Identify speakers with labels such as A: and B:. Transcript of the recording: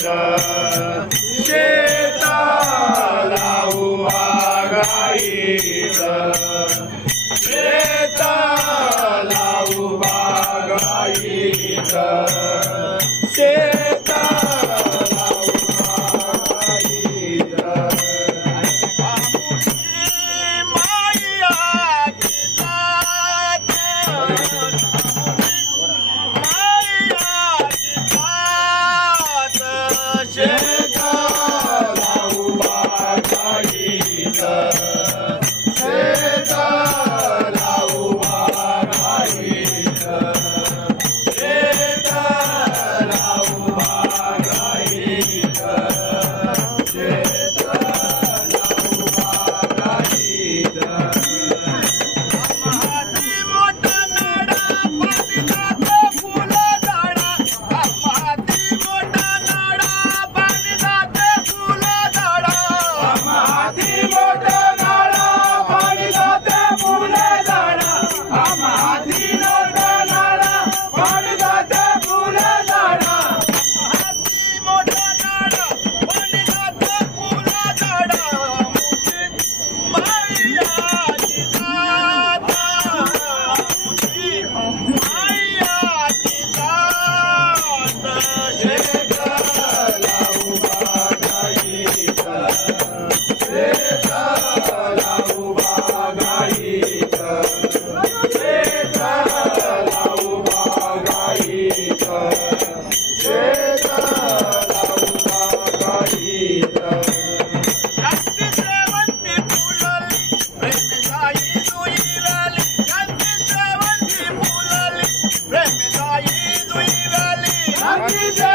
A: पीक शेताला उभागाईत शेताला शेता
B: Party Hallelujah.